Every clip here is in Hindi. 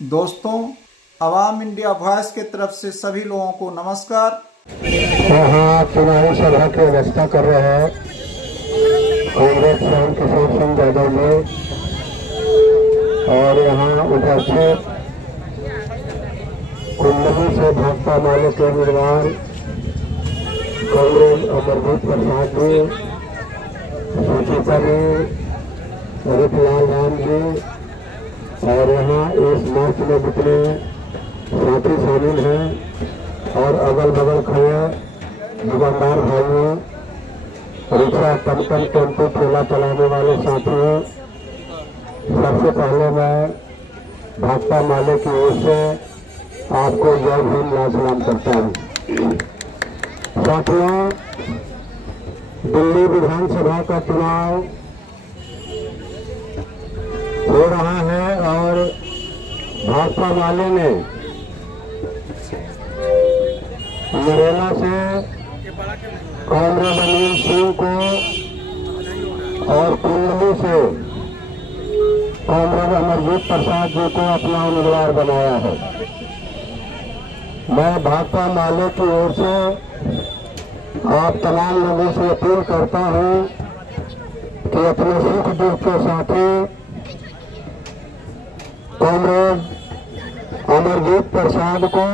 दोस्तों, अवाम इंडिया वॉइस की तरफ से सभी लोगों को नमस्कार। यहाँ चुनावी सभा की व्यवस्था कर रहे हैं कांग्रेस राम किशोर सिंह यादव ने, और यहाँ उपस्थित कुंडली से भाजपा माले के उम्मीदवार कांग्रेस अमरजीत प्रसाद जी, सुचिता जी, रूपलाल राम जी, और यहाँ इस मार्च में जितने साथी शामिल हैं और अगल बगल खड़े दुकानदार भाइयों, रिक्शा, टमटम, टेम्पो, ठेला चलाने वाले साथियों, सबसे पहले मैं भाजपा माले की ओर से आपको जय भीम लाल सलाम करता हूँ। साथियों, दिल्ली विधानसभा का चुनाव हो रहा है और भाजपा माले ने मुरैना से कॉमरेड अनिल सिंह को और कुंडली से कॉमरेड अमरजीत प्रसाद जी को अपना उम्मीदवार बनाया है। मैं भाजपा माले की ओर से आप तमाम लोगों से अपील करता हूं कि अपने सुख दुख के साथी कॉमरेड अमरजीत प्रसाद को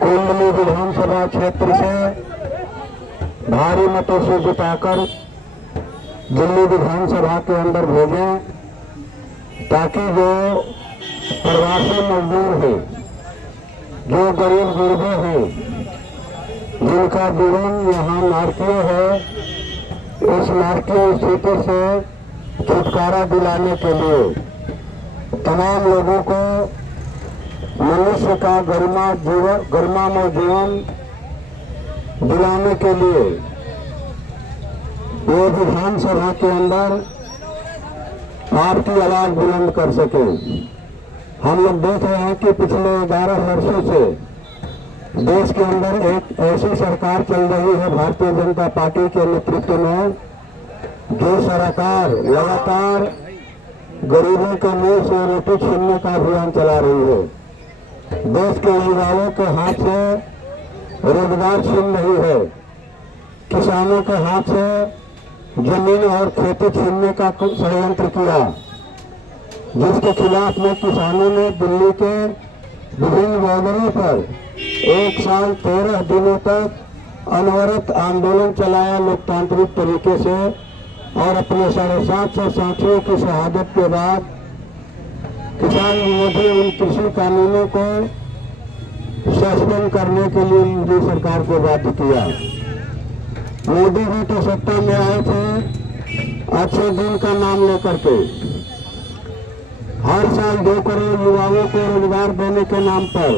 कुंडली विधानसभा क्षेत्र से भारी मतों से जिताकर दिल्ली विधानसभा के अंदर भेजें, ताकि जो प्रवासी मजदूर हैं, जो गरीब गुरबे हैं, जिनका जीवन यहाँ नारकीय है, इस नारकीय स्थिति से छुटकारा दिलाने के लिए तमाम लोगों को मनुष्य का गरिमामय जीवन दिलाने के लिए ये विधानसभा के अंदर आपकी आवाज बुलंद कर सके। हम लोग देख रहे हैं कि पिछले 11 वर्षों से देश के अंदर एक ऐसी सरकार चल रही है भारतीय जनता पार्टी के नेतृत्व में, जो सरकार लगातार गरीबों के मुंह से रोटी छीनने का अभियान चला रही है। देश के युवाओं के हाथ से रोजगार छीन रही है, किसानों के हाथ से जमीन और खेती छीनने का षड्यंत्र किया, जिसके खिलाफ में किसानों ने दिल्ली के विभिन्न बॉर्डरों पर 1 साल 13 दिनों तक अनवरत आंदोलन चलाया लोकतांत्रिक तरीके से, और अपने 750 साथियों की शहादत के बाद किसान विरोधी उन कृषि कानूनों को सस्पेंड करने के लिए मोदी सरकार को बाध्य किया। मोदी भी तो सत्ता में आए थे अच्छे दिन का नाम लेकर के, हर साल 2 करोड़ युवाओं को रोजगार देने के नाम पर,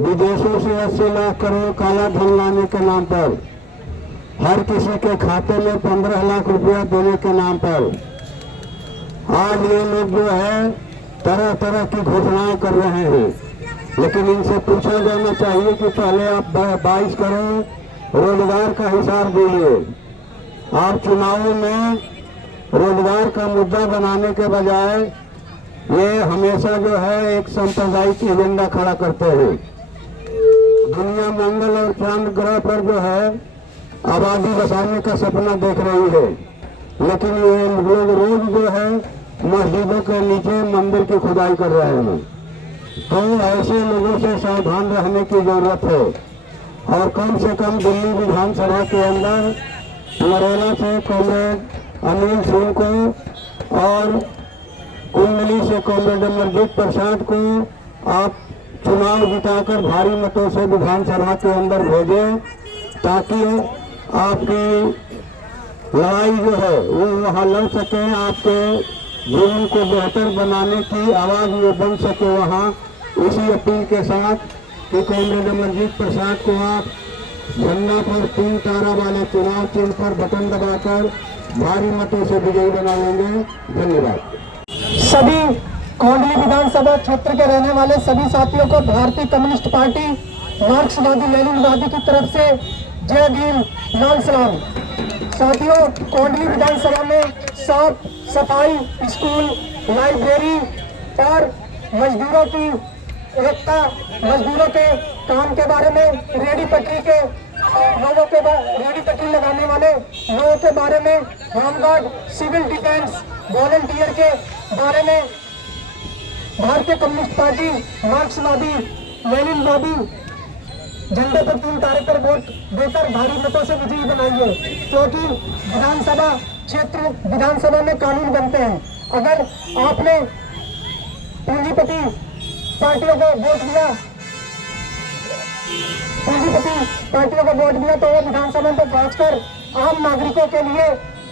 विदेशों से 80 लाख करोड़ काला धन लाने के नाम पर, हर किसी के खाते में 15 लाख रुपया देने के नाम पर आज ये लोग जो है तरह तरह की घोषणाएं कर रहे हैं। लेकिन इनसे पूछा जाना चाहिए कि पहले आप 22 करोड़ रोजगार का हिसाब दीजिए। आप चुनावों में रोजगार का मुद्दा बनाने के बजाय ये हमेशा जो है एक सांप्रदायिक एजेंडा खड़ा करते हैं। दुनिया मंगल और चांद ग्रह पर जो है आबादी बसाने का सपना देख रही है, लेकिन ये लोग रोज जो है मस्जिदों के नीचे मंदिर की खुदाई कर रहे हैं। तो ऐसे लोगों से सावधान रहने की जरूरत है, और कम से कम दिल्ली विधानसभा के अंदर मुरैना से कॉमरेड अनिल सिंह को और कुंडली से कॉमरेड अमरजीत प्रसाद को आप चुनाव जिताकर भारी मतों से विधानसभा के अंदर भेजें, ताकि आपकी लड़ाई जो है वो वहाँ लड़ सके, आपके जीवन को बेहतर बनाने की आवाज वो बन सके वहाँ। इसी अपील के साथ कि कॉमरेड अमरजीत प्रसाद को आप झंडा पर 3 तारा वाले चुनाव चिन्ह पर बटन दबाकर भारी मतों से विजयी बना लेंगे। धन्यवाद। सभी कोंडली विधानसभा क्षेत्र के रहने वाले सभी साथियों को भारतीय कम्युनिस्ट पार्टी मार्क्सवादी लेनिनवादी की तरफ से जय भीम लाल सलाम। साथियों, कोंडली विधानसभा में साफ सफाई, स्कूल, लाइब्रेरी और मजदूरों की एकता, मजदूरों के काम के बारे में, रेडी पटरी के लोगों के रेडी पटरी लगाने वाले लोगों के बारे में, होमगार्ड, सिविल डिफेंस, वॉलंटियर के बारे में भारतीय कम्युनिस्ट पार्टी मार्क्सवादी लेनिनवादी झंडे पर 3 तारे पर वोट देकर भारी मतों से विजयी बनाइए, क्योंकि विधानसभा क्षेत्र, विधानसभा में कानून बनते हैं। अगर आपने पूंजीपति पार्टियों को वोट दिया, तो वो विधानसभा में पहुंचकर आम नागरिकों के लिए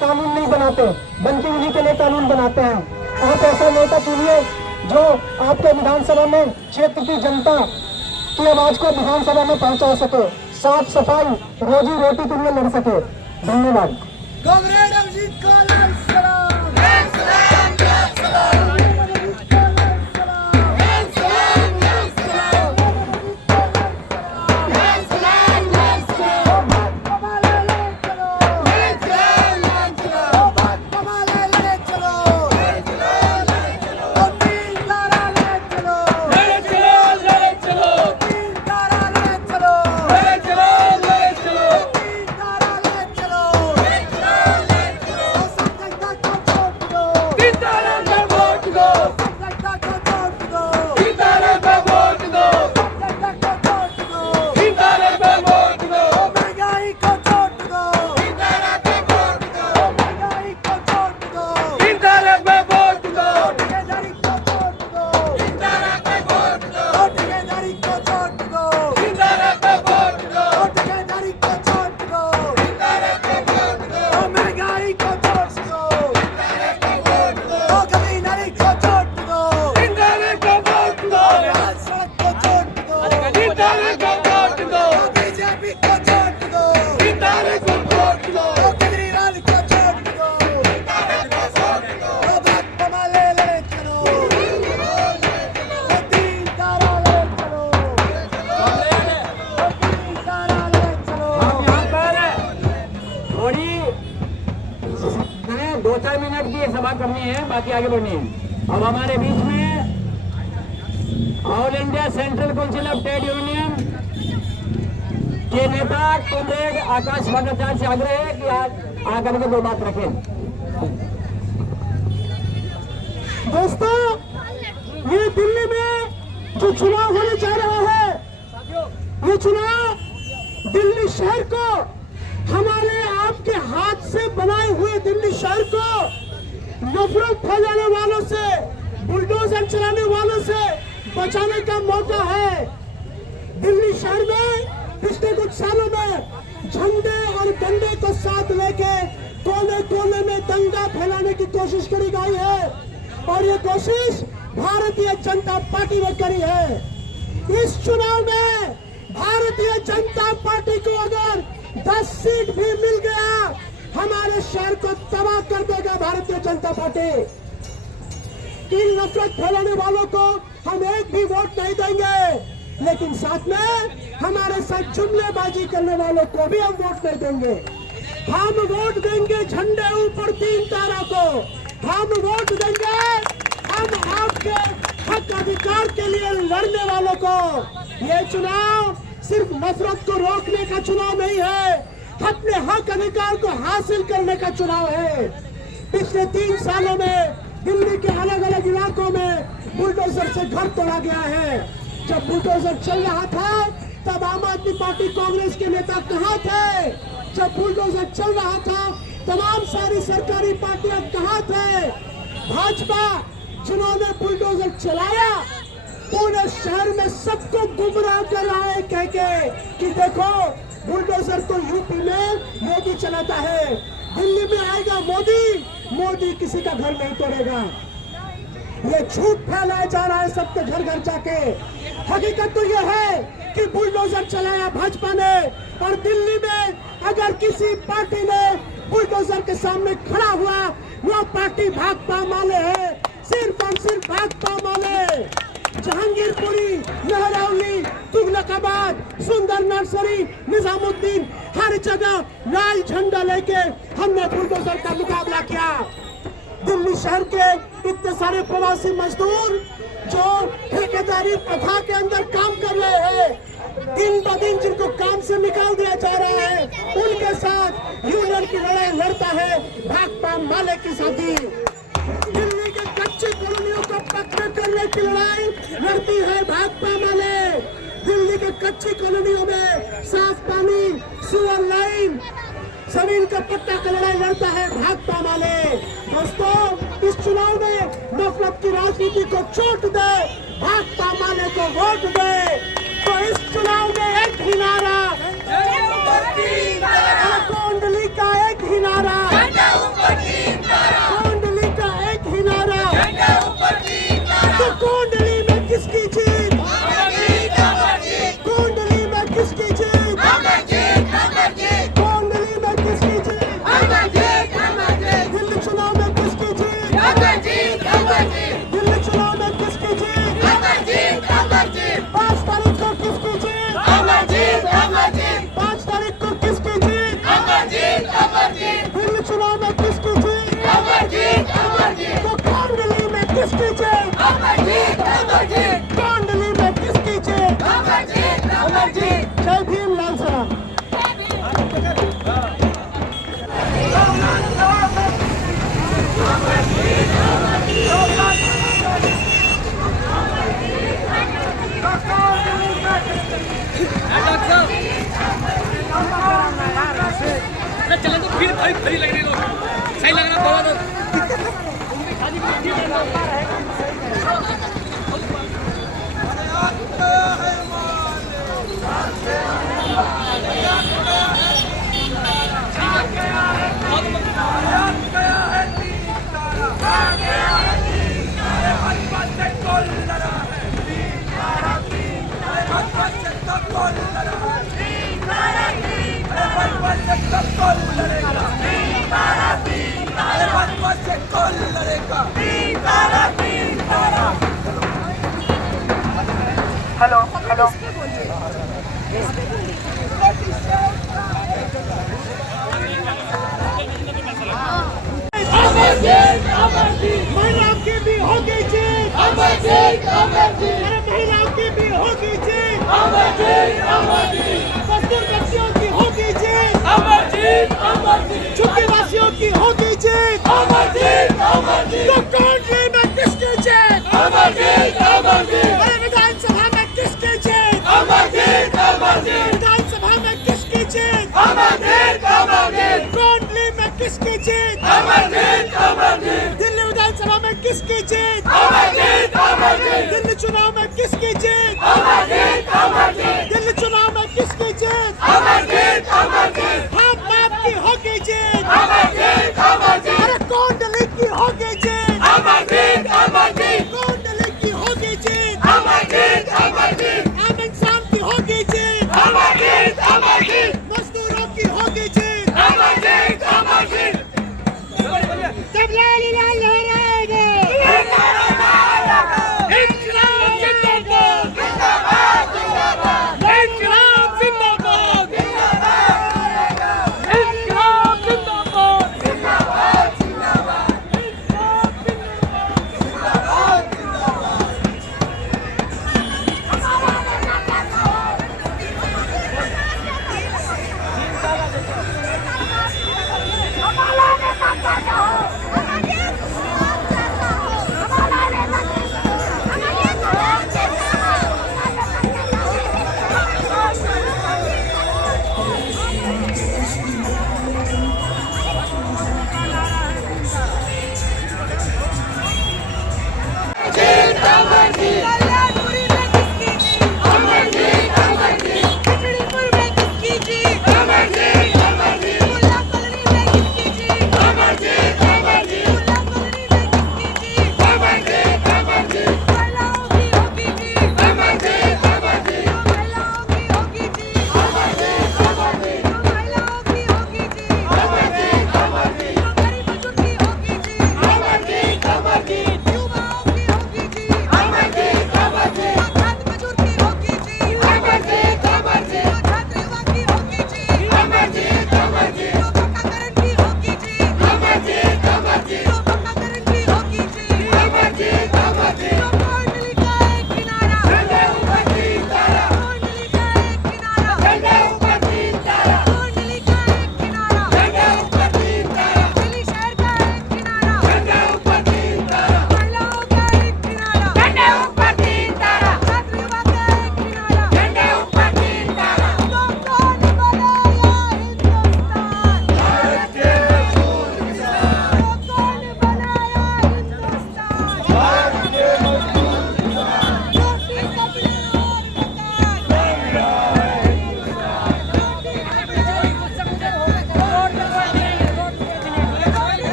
कानून नहीं बनाते, बल्कि उन्हीं के लिए कानून बनाते हैं। आप ऐसा नेता चुनिए जो आपके विधानसभा में क्षेत्र की जनता की आवाज को विधानसभा में पहुंचा सके, साफ सफाई, रोजी रोटी के लिए लड़ सके। धन्यवाद। कॉमरेड अभिजीत का लाल सलाम। सभा करनी है, बाकी आगे बढ़नी है। अब हमारे बीच में all India central council of trade union के नेता कॉमरेड आकाश भट्टाचार्य से आग्रह है कि आज आकर के 2 बात रखें। दोस्तों, ये दिल्ली में जो चुनाव होने जा रहा है, ये चुनाव दिल्ली शहर को, हमारे आपके हाथ से बनाए हुए दिल्ली शहर को नफरत फैलाने वालों से, बुलडोजर चलाने वालों से बचाने का मौका है। दिल्ली शहर में पिछले कुछ सालों में झंडे और डंडे को साथ लेके कोने कोने में दंगा फैलाने की कोशिश करी गई है, और ये कोशिश भारतीय जनता पार्टी ने करी है। इस चुनाव में भारतीय जनता पार्टी को अगर 10 सीट भी मिल गया, हमारे शहर को तबाह कर देगा भारतीय जनता पार्टी। इन नफरत फैलाने वालों को हम एक भी वोट नहीं देंगे, लेकिन साथ में हमारे साथ जुमलेबाजी करने वालों को भी हम वोट नहीं देंगे। हम वोट देंगे झंडे ऊपर 3 तारा को, हम वोट देंगे हम आपके हक अधिकार के लिए लड़ने वालों को। ये चुनाव सिर्फ नफरत को रोकने का चुनाव नहीं है, अपने हक अधिकार को हासिल करने का चुनाव है। पिछले 3 सालों में दिल्ली के अलग अलग इलाकों में बुलडोजर से घर तोड़ा गया है। जब बुलडोजर चल रहा था तब आम आदमी पार्टी कांग्रेस के नेता कहाँ थे? जब बुलडोजर चल रहा था तमाम सारी सरकारी पार्टियां कहाँ थे? भाजपा जिन्होंने बुलडोजर चलाया पूरे शहर में सबको गुमराह कर रहा है कह के कि देखो बुलडोजर तो यूपी में मोदी चलाता है, दिल्ली में आएगा मोदी, मोदी किसी का घर नहीं तोड़ेगा। ये झूठ फैलाया जा रहा है सबके घर घर जाके। हकीकत तो ये है कि बुलडोजर चलाया भाजपा ने, और दिल्ली में अगर किसी पार्टी ने बुलडोजर के सामने खड़ा हुआ, वो पार्टी भाकपा माले है, सिर्फ और सिर्फ भाकपा माले। जहांगीरपुरी, मेहरौली, तुगलकाबाद, सुंदर नर्सरी, निजामुद्दीन, हर जगह लाल झंडा लेके हमने बुलडोजर का मुकाबला किया। दिल्ली शहर के इतने सारे प्रवासी मजदूर जो ठेकेदारी प्रथा के अंदर काम कर रहे हैं, दिन ब दिन जिनको काम से निकाल दिया जा रहा है, उनके साथ यूनियन की लड़ाई लड़ता है भाकपा माले की साथी। दिल्ली के कच्ची कॉलोनियों को पक्का करने की लड़ाई लड़ती है भाकपा माले। दिल्ली के कच्ची कॉलोनियों में साफ पानी, सीवर लाइन, जमीन का पट्टा का लड़ाई लड़ता है भाकपा माले। दोस्तों, इस चुनाव में नफरत की राजनीति को चोट दे, भाकपा माले को वोट दे। तो इस चुनाव में एक ही नारा, कोंडली का एक ही नारा, कोंडली का एक ही नारा। तो कोंडली में किसकी जीत? कोंडली में किसकी जीत? कोंडली में किसकी जीत? दिल्ली चुनाव में किसकी जीत? दिल्ली चुनाव में किसकी जीत? 5 तारीख को किसकी जीत? 5 तारीख को किसकी जीत? दिल्ली चुनाव में किसकी जीत? तो कोंडली में किसकी जीत? कोंडली में किसकी जीत? जय भीम, लाल सलाम। चले तो फिर खरी लग रही, सही लग रहा थोड़ा तो महिलाओं की भी होगी जीत, अरे महिलाओं की भी होगी जीत, मजदूर व्यक्तियों की होगी जीत, छुट्टीवासियों की होगी जीत। तो कोंडली में किसकी जीत? अरे विधानसभा में किसकी जीत? विधानसभा में किसकी जीत? कोंडली में किसकी जीत? दिल्ली विधानसभा में किसकी जीत? दिल्ली चुनाव में किसकी जीत? दिल्ली चुनाव में किसकी जीत? हम बाप की होगी जीत, अरे कोंडली की होगी जीत, कोंडली की होगी जीत, आम इंसान की होगी जीत, मजदूरों की होगी जीत। जब लाल लाल लहराएंगे,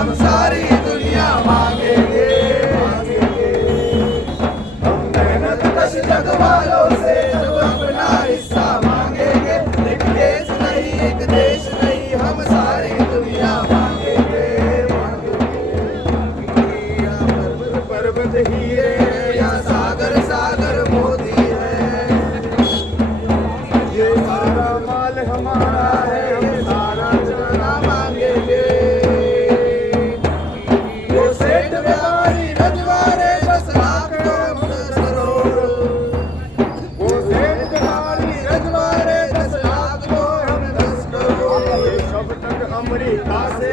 हम सारी दुनिया मांगेंगे। हम मेहनत कश जग वालों से जब अपना हिस्सा मांगेंगे, एक देश नहीं एक देश नहीं हम सारी दुनिया मांगेंगे। या पर्वत पर्वत हीरे या सागर सागर मोती है, ये सारा माल हमारा है, हम सारा चना मांगेंगे। वो सेठ व्यापारी रजवाड़े 10 लाख तो हम 10 करोड़, वो सेठ व्यापारी रजवाड़े 10 लाख तो हम 10 करोड़। ये सब तक अमेरिका से